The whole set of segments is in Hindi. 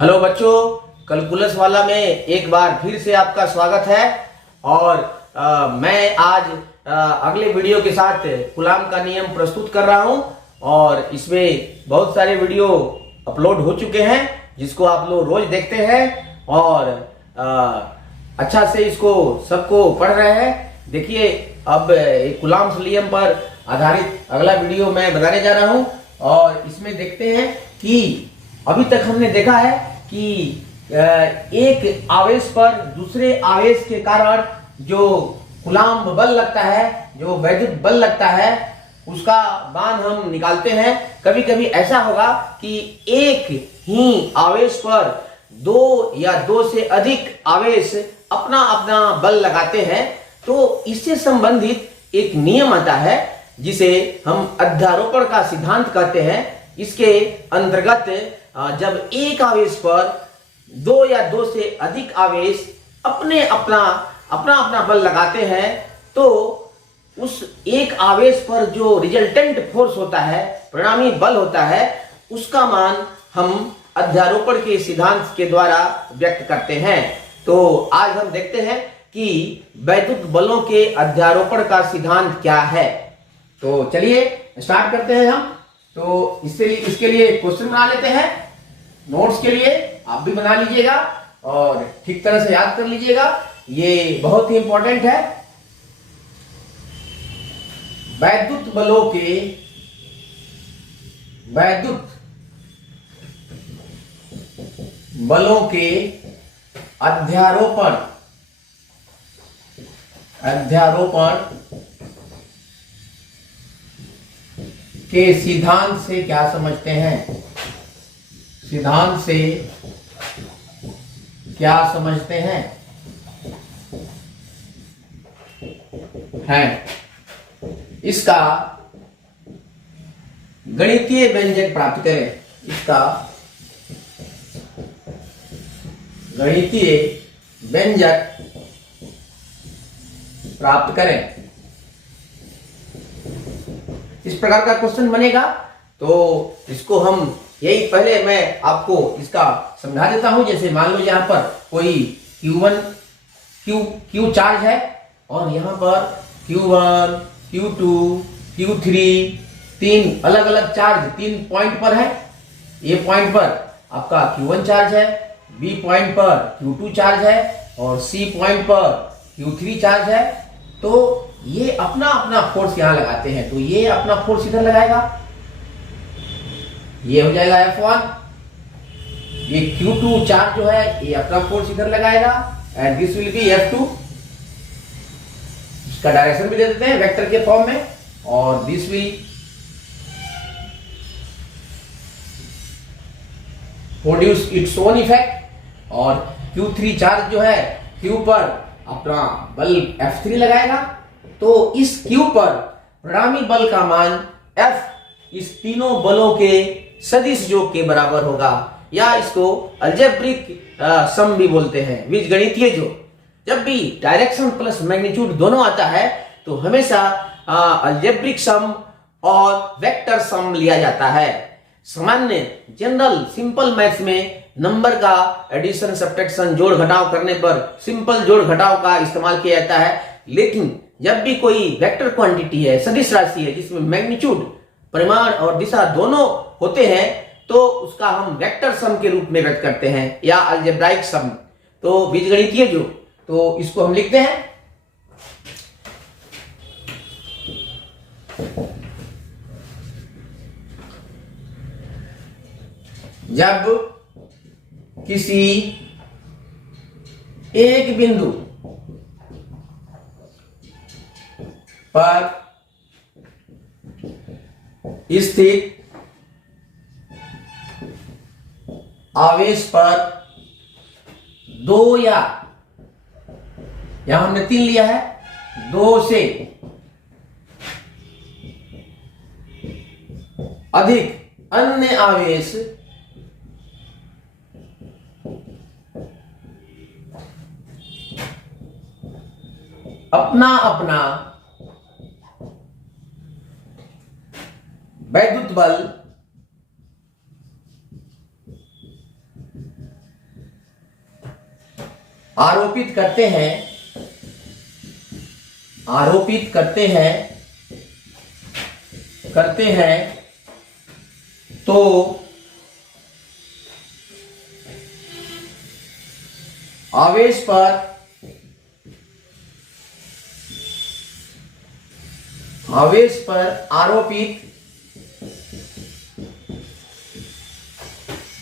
हेलो बच्चों, कैलकुलस वाला में एक बार फिर से आपका स्वागत है। और मैं आज अगले वीडियो के साथ कूलाम का नियम प्रस्तुत कर रहा हूं। और इसमें बहुत सारे वीडियो अपलोड हो चुके हैं जिसको आप लोग रोज देखते हैं और अच्छा से इसको सबको पढ़ रहे हैं। देखिए, अब कूलाम नियम पर आधारित अगला वीडियो मैं बताने जा रहा हूं। और इसमें देखते हैं कि अभी तक हमने देखा है कि एक आवेश पर दूसरे आवेश के कारण जो कूलाम बल लगता है, जो वैद्युत बल लगता है, उसका मान हम निकालते हैं। कभी कभी ऐसा होगा कि एक ही आवेश पर दो या दो से अधिक आवेश अपना अपना बल लगाते हैं, तो इससे संबंधित एक नियम आता है जिसे हम अध्यारोपण का सिद्धांत कहते हैं। इसके अंतर्गत जब एक आवेश पर दो या दो से अधिक आवेश अपने अपना अपना बल लगाते हैं, तो उस एक आवेश पर जो रिजल्टेंट फोर्स होता है, परिणामी बल होता है, उसका मान हम अध्यारोपण के सिद्धांत के द्वारा व्यक्त करते हैं। तो आज हम देखते हैं कि वैद्युत बलों के अध्यारोपण का सिद्धांत क्या है। तो चलिए स्टार्ट करते हैं हम। तो इसके लिए क्वेश्चन बना लेते हैं। नोट्स के लिए आप भी बना लीजिएगा और ठीक तरह से याद कर लीजिएगा, ये बहुत ही इंपॉर्टेंट है। वैद्युत बलों के अध्यारोपण के सिद्धांत से क्या समझते हैं? सिद्धांत से क्या समझते हैं? इसका गणितीय व्यंजक प्राप्त करें। इसका गणितीय व्यंजक प्राप्त करें। इस प्रकार का क्वेश्चन बनेगा। तो इसको हम यही पहले मैं आपको इसका समझा देता हूं। जैसे मान लो यहां पर कोई Q चार्ज है और यहां पर Q1, Q2, Q3 तीन अलग अलग चार्ज तीन पॉइंट पर है। ए पॉइंट पर आपका Q1 चार्ज है, बी पॉइंट पर Q2 चार्ज है और सी पॉइंट पर Q3 चार्ज है। तो ये अपना अपना फोर्स यहां लगाते हैं। तो ये अपना फोर्स इधर लगाएगा, ये हो जाएगा F1। ये Q2 चार्ज जो है ये अपना फोर्स इधर लगाएगा and this will be F2। इसका डायरेक्शन भी दे देते हैं वेक्टर के फॉर्म में। और this will produce its own effect. और Q3 चार्ज जो है Q पर अपना बल F3 लगाएगा। तो इस Q पर परिणामी बल का मान F इस तीनों बलों के सदिश योग के बराबर होगा, या इसको अलजेब्रिक सम भी बोलते हैं, बीजगणितीय योग। जब भी डायरेक्शन प्लस मैग्नीट्यूड दोनों आता है तो हमेशा अलजेब्रिक सम और वेक्टर सम लिया जाता है। सामान्य जनरल सिंपल मैथ्स में नंबर का एडिशन, सब्ट्रैक्शन, जोड़ घटाव करने पर सिंपल जोड़ घटाव का इस्तेमाल किया जाता है। लेकिन जब भी कोई वेक्टर क्वांटिटी है, सदिश राशि है, जिसमें मैग्नीट्यूड, परिमाण और दिशा दोनों होते हैं, तो उसका हम वेक्टर सम के रूप में व्यक्त करते हैं या अलजेब्राइक सम। तो बीजगणितीय जो, तो इसको हम लिखते हैं जब किसी एक बिंदु पर स्थित आवेश पर दो या, यहां हमने तीन लिया है, दो से अधिक अन्य आवेश अपना अपना वैद्युत बल आरोपित करते हैं, आरोपित करते हैं, करते हैं तो आवेश पर, आवेश पर आरोपित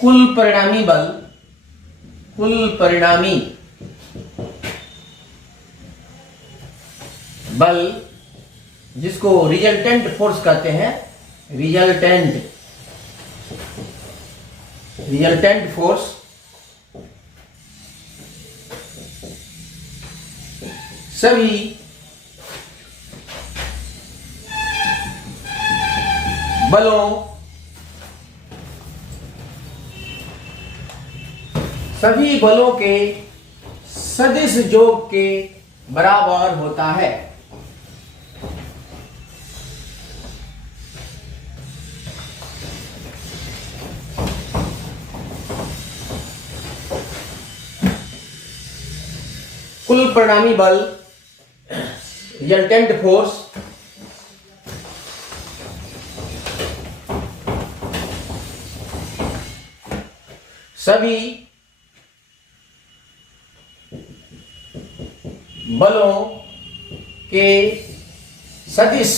कुल परिणामी बल, कुल परिणामी बल जिसको रिजल्टेंट फोर्स कहते हैं, रिजल्टेंट, रिजल्टेंट फोर्स सभी बलों, सभी बलों के सदिश योग के बराबर होता है। कुल परिणामी बल, रिजल्टेंट फोर्स सभी बलों के सदिश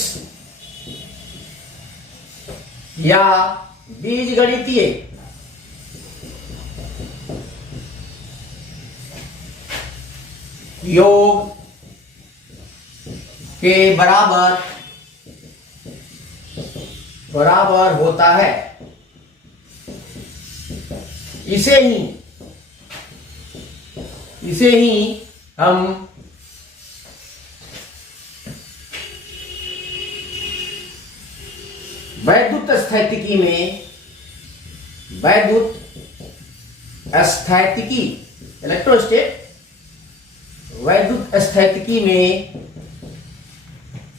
या बीजगणितीय योग के बराबर बराबर होता है। इसे ही हम वैद्युत स्थैतिकी में, वैद्युत स्थैतिकी इलेक्ट्रोस्टेट, वैद्युत स्थैतिकी में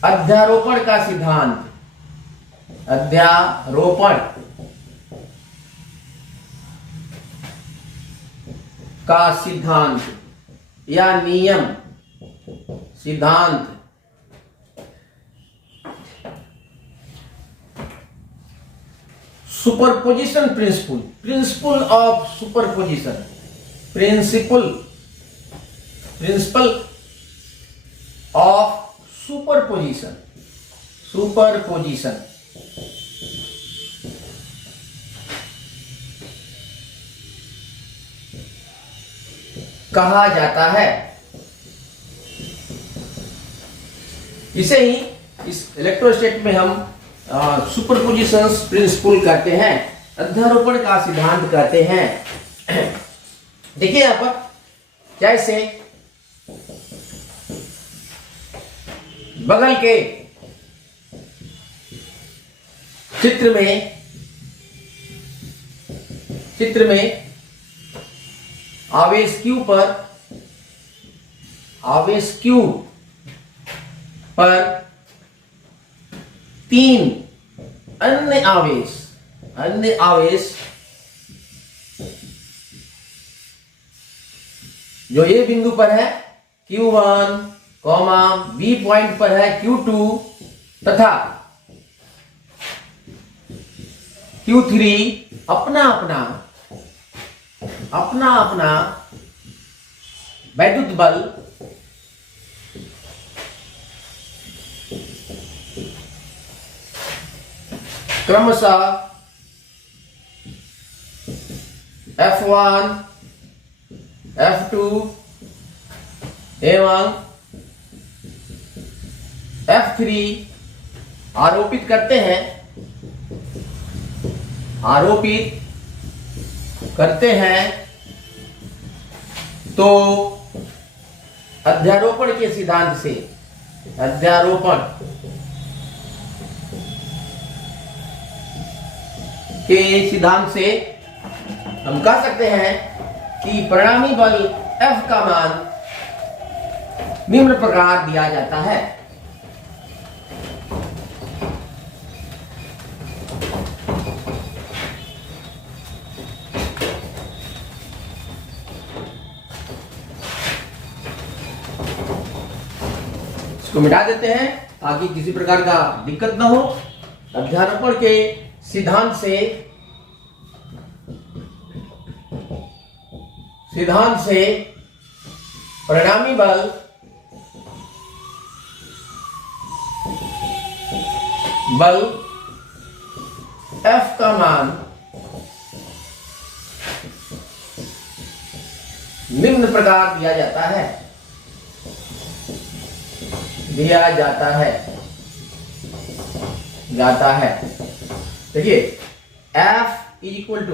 अध्यारोपण का सिद्धांत, अध्यारोपण का सिद्धांत या नियम, सिद्धांत superposition principle, principle of superposition, principle of superposition, superposition कहा जाता है। इसे ही इस इलेक्ट्रोस्टेट में हम सुपरपोजिशन प्रिंसिपल कहते हैं, अध्यारोपण का सिद्धांत कहते हैं। देखिए यहां पर जैसे बगल के चित्र में आवेश Q पर तीन अन्य आवेश जो ये बिंदु पर है Q1, B पॉइंट पर है Q2 तथा Q3 अपना अपना वैद्युत बल क्रमशः F1, F2 एवं F3 आरोपित करते हैं तो अध्यारोपण के सिद्धांत से, अध्यारोपण के सिद्धांत से हम कह सकते हैं कि परिणामी बल F का मान निम्न प्रकार दिया जाता है। इसको मिटा देते हैं ताकि किसी प्रकार का दिक्कत ना हो। अध्यारोपण के सिद्धांत से परिणामी बल F का मान निम्न प्रकार दिया जाता है। देखिए F इज इक्वल टू,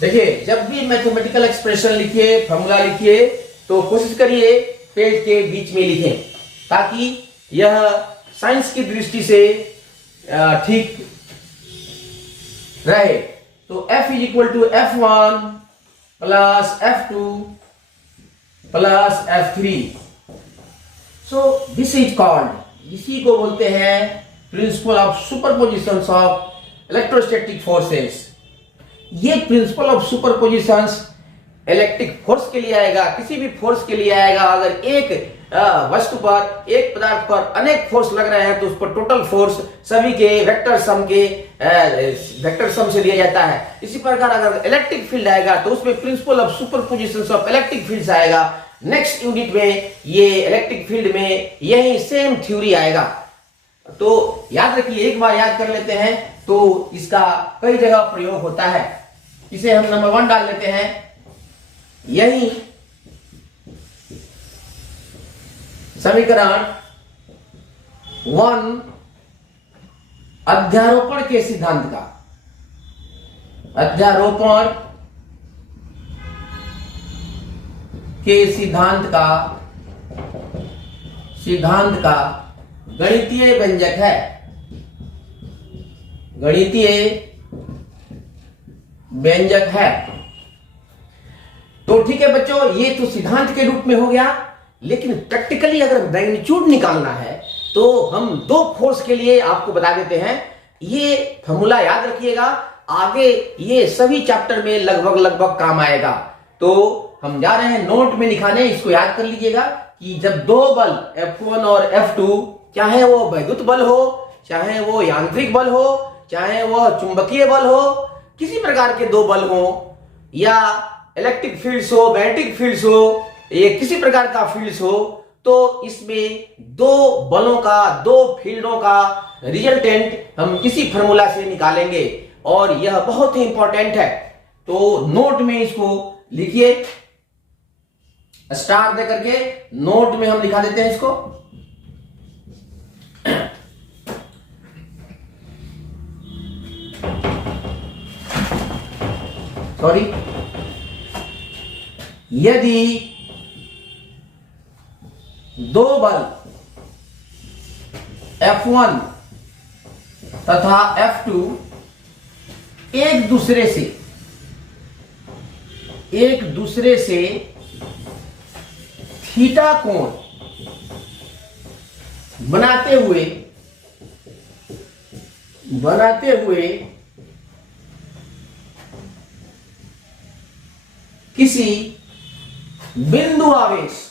देखिए जब भी मैथमेटिकल एक्सप्रेशन लिखिए, फॉर्मूला लिखिए, तो कोशिश करिए पेज के बीच में लिखें ताकि यह साइंस की दृष्टि से ठीक रहे। तो F is equal to F1 plus F2 plus F3। So this is called, इसी को बोलते हैं principle of superpositions of electrostatic forces. ये principle of superpositions electric force के लिए आएगा, किसी भी फोर्स के लिए आएगा। अगर एक वस्तु पर, एक पदार्थ पर अनेक फोर्स लग रहे हैं तो उस पर टोटल फोर्स सभी के वेक्टर सम से दिया जाता है। इसी प्रकार अगर इलेक्ट्रिक फील्ड आएगा तो उसमें principle of superpositions of electric fields आएगा। नेक्स्ट यूनिट में ये इलेक्ट्रिक फील्ड में यही सेम थ्योरी आएगा। तो याद रखिए, एक बार याद कर लेते हैं तो इसका कई जगह प्रयोग होता है। इसे हम नंबर 1 डाल लेते हैं। यही समीकरण 1 अध्यारोपण के सिद्धांत का, अध्यारोपण के सिद्धांत का गणितीय व्यंजक है, गणितीय व्यंजक है। तो ठीक है बच्चों, ये तो सिद्धांत के रूप में हो गया, लेकिन प्रैक्टिकली अगर मैग्नीट्यूड निकालना है तो हम 2 फोर्स के लिए आपको बता देते हैं। ये फॉर्मूला याद रखिएगा, आगे ये सभी चैप्टर में लगभग काम आएगा। तो हम जा रहे हैं नोट में लिखाने, इसको याद कर लीजिएगा कि जब 2 बल F1 और F2, चाहे वो वैद्युत बल हो, चाहे वो यांत्रिक बल हो, चाहे वो चुंबकीय बल हो, किसी प्रकार के 2 बल हो, या इलेक्ट्रिक फील्ड्स हो, मैग्नेटिक फील्ड्स हो, ये किसी प्रकार का फील्ड्स हो, तो इसमें 2 बलों का, 2 फील्डों का रिजल्टेंट हम किसी फॉर्मूला से निकालेंगे और यह बहुत ही इंपॉर्टेंट है। तो नोट में इसको लिखिए, स्टार दे करके नोट में हम लिखा देते हैं इसको। सॉरी, यदि 2 बल F1 तथा F2 एक दूसरे से थीटा कोण बनाते हुए किसी बिंदु आवेश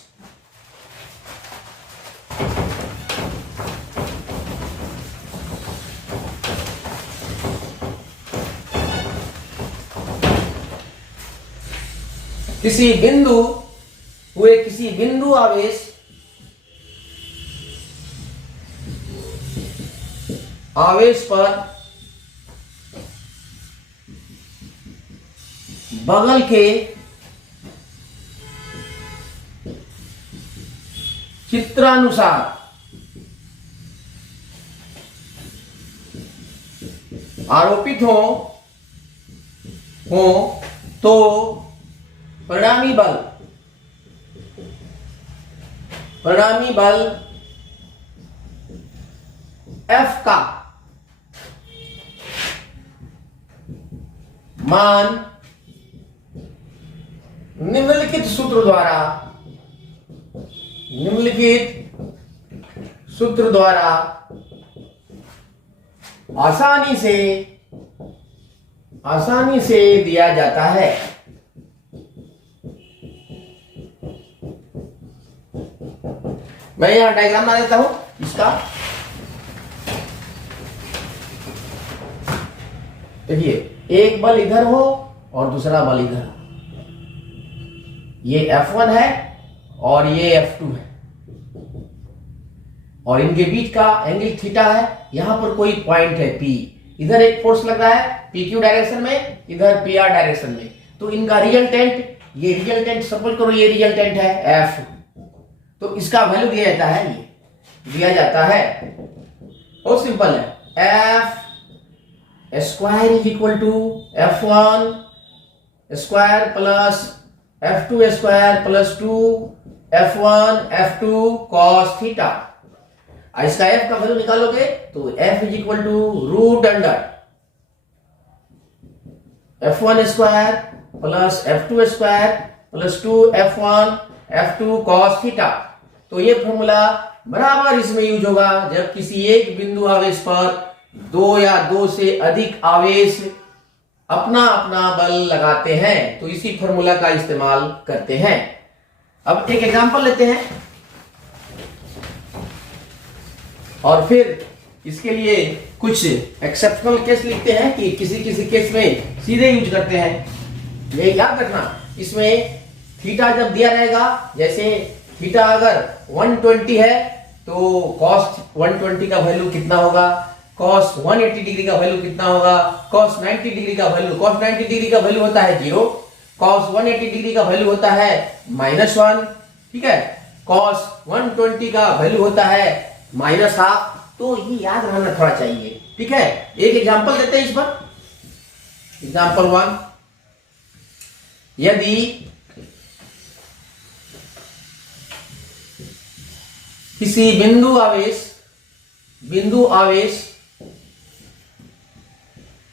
किसी बिंदु आवेश पर बगल के चित्रानुसार आरोपित हो तो परिणामी बल F का मान निम्नलिखित सूत्र द्वारा आसानी से दिया जाता है। मैं यहाँ डायग्राम बना देता हूं इसका। देखिए, एक बल इधर हो और दूसरा बल इधर हो, ये F1 है और ये F2 है, और इनके बीच का एंगल थीटा है। यहां पर कोई पॉइंट है P, इधर एक फोर्स लग रहा है PQ डायरेक्शन में, इधर PR डायरेक्शन में। तो इनका रिजल्टेंट, ये रिजल्टेंट सपोज करो ये रिजल्टेंट है F, तो इसका वैल्यू दिया जाता है, ये दिया जाता है, बहुत सिंपल है, F square is equal to F1 square plus F2 square plus 2 F1 F2 cos theta. इसका F का वैल्यू निकालोगे तो F is equal to root under F1 square plus F2 square plus 2 F1 F2 cos theta. तो ये फॉर्मूला बराबर इसमें यूज होगा जब किसी एक बिंदु आवेश पर दो या दो से अधिक आवेश अपना अपना बल लगाते हैं, तो इसी फॉर्मूला का इस्तेमाल करते हैं। अब एक एग्जांपल लेते हैं और फिर इसके लिए कुछ एक्सेप्शनल केस लिखते हैं कि किसी किसी केस में सीधे यूज करते हैं। ये याद रखना, इसमें थीटा जब दिया रहेगा, जैसे थीटा अगर 120 है तो कॉस 120 का वैल्यू कितना होगा, कॉस 180 डिग्री का वैल्यू कितना होगा, कॉस 90 डिग्री का वैल्यू, कॉस 90 डिग्री का वैल्यू होता है 0, कॉस 180 डिग्री का वैल्यू होता है -1, ठीक है, कॉस 120 का वैल्यू होता है -12। तो ये याद रहना थोड़ा चाहिए, ठीक है। एक एग्जांपल देते हैं इस पर, एग्जांपल 1, यदि किसी बिंदु आवेश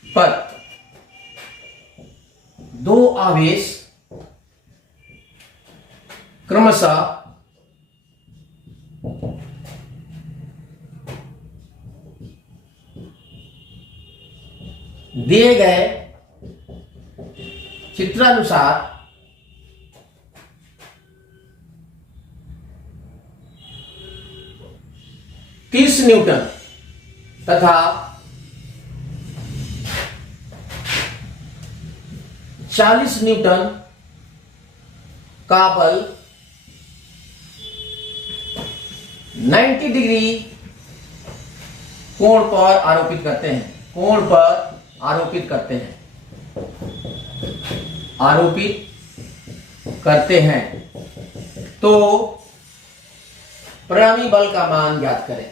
पर दो आवेश क्रमशः दिए गए चित्रानुसार 30 न्यूटन तथा 40 न्यूटन का बल 90 डिग्री कोण पर आरोपित करते हैं, तो परिणामी बल का मान ज्ञात करें।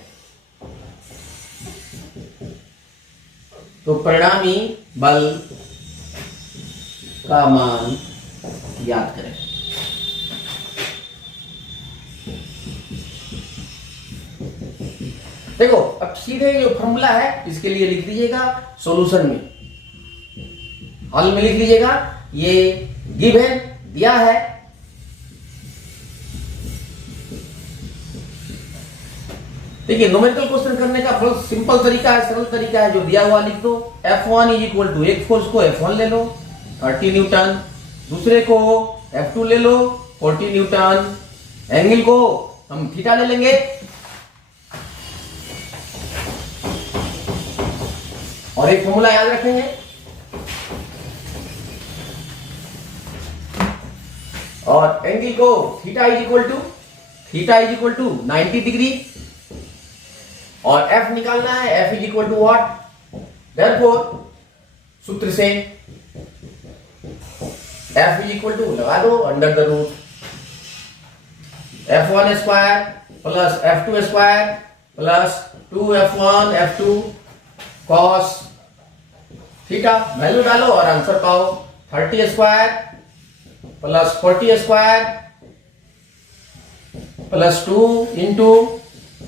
तो परिणामी बल का मान ज्ञात करें। देखो, अब सीधे जो फॉर्मूला है इसके लिए लिख दीजिएगा सॉल्यूशन में, हल में लिख लीजिएगा। ये गिवन दिया है, देखिए न्यूमेरिकल क्वेश्चन करने का बहुत सिंपल तरीका है, सरल तरीका है, जो दिया हुआ लिख दो। F1 इज इक्वल टू, एक फोर्स को F1 ले लो 30 न्यूटन, दूसरे को F2 ले लो 40 न्यूटन, एंगल को हम थीटा ले लेंगे, और एक फॉर्मूला याद रखेंगे, और एंगल को theta is equal to 90 degree, और F निकालना है, F is equal to what, therefore सूत्र से F इज इक्वल टू लगा दो under the root F1 square plus F2 square plus 2F1 F2 cos theta, value डालो और आंसर पाओ। 30 square plus 40 square plus 2 into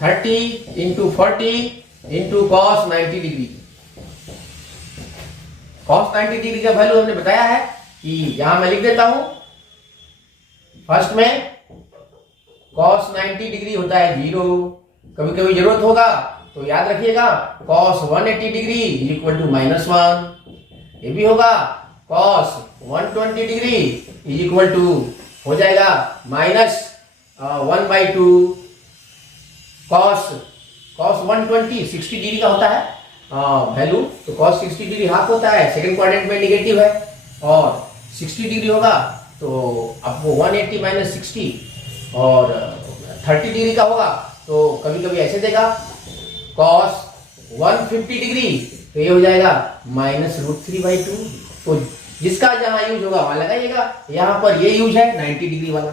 30 into 40 into cos 90 degree. cos 90 degree का वैल्यू हमने बताया है कि यहां मैं लिख देता हूं, फर्स्ट में cos 90 डिग्री होता है 0, कभी कभी जरूरत होगा तो याद रखिएगा cos 180 degree is equal to -1, ये भी होगा cos 120 degree is equal to हो जाएगा -1/2, कॉस 120 60 डिग्री का होता है वैल्यू, तो कॉस 60 डिग्री हाफ होता है, सेकंड क्वाड्रेंट में नेगेटिव है, और 60 डिग्री होगा तो आपको 180 माइनस 60, और 30 डिग्री का होगा तो कभी कभी ऐसे देगा कॉस 150 डिग्री, तो ये हो जाएगा -√3/2। तो जिसका जहां यूज होगा वहां लगाइएगा, यहां पर ये यूज है 90 डिग्री वाला।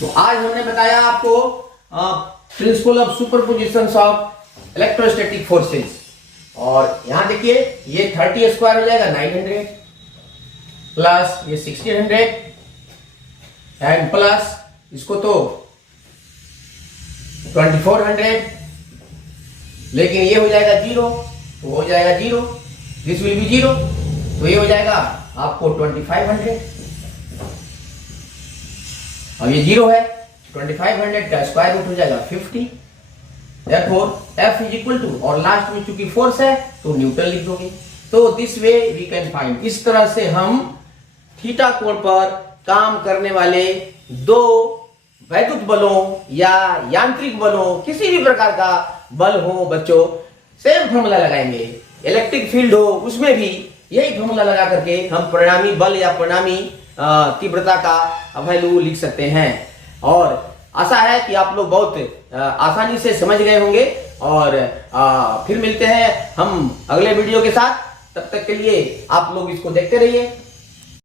तो आज हमने बताया आपको principle of superposition of electrostatic forces, और यहां देखिए ये 30 स्क्वायर हो जाएगा 900 प्लस ये 1600 एंड प्लस इसको तो 2400, लेकिन ये हो जाएगा 0, तो हो जाएगा 0, दिस विल बी 0, तो ये हो जाएगा आपको 2500, और ये 0 है, 2500 का स्क्वायर रूट हो जाएगा 50। Therefore F is equal to, और लास्ट में चूंकि फोर्स है तो न्यूटन लिख दोगे। तो this way we can find, इस तरह से हम थीटा कोण पर काम करने वाले दो वैद्युत बलों या यांत्रिक बलों, किसी भी प्रकार का बल हो बच्चों, सेम फॉर्मूला लगाएंगे। इलेक्ट्रिक फील्ड हो उसमें भी यही फॉर्मूला लगा करके हम परिणामी बल या परिणामी तीव्रता का वैल्यू लिख सकते हैं। और आशा है कि आप लोग बहुत आसानी से समझ गए होंगे, और फिर मिलते हैं हम अगले वीडियो के साथ। तब तक के लिए आप लोग इसको देखते रहिए।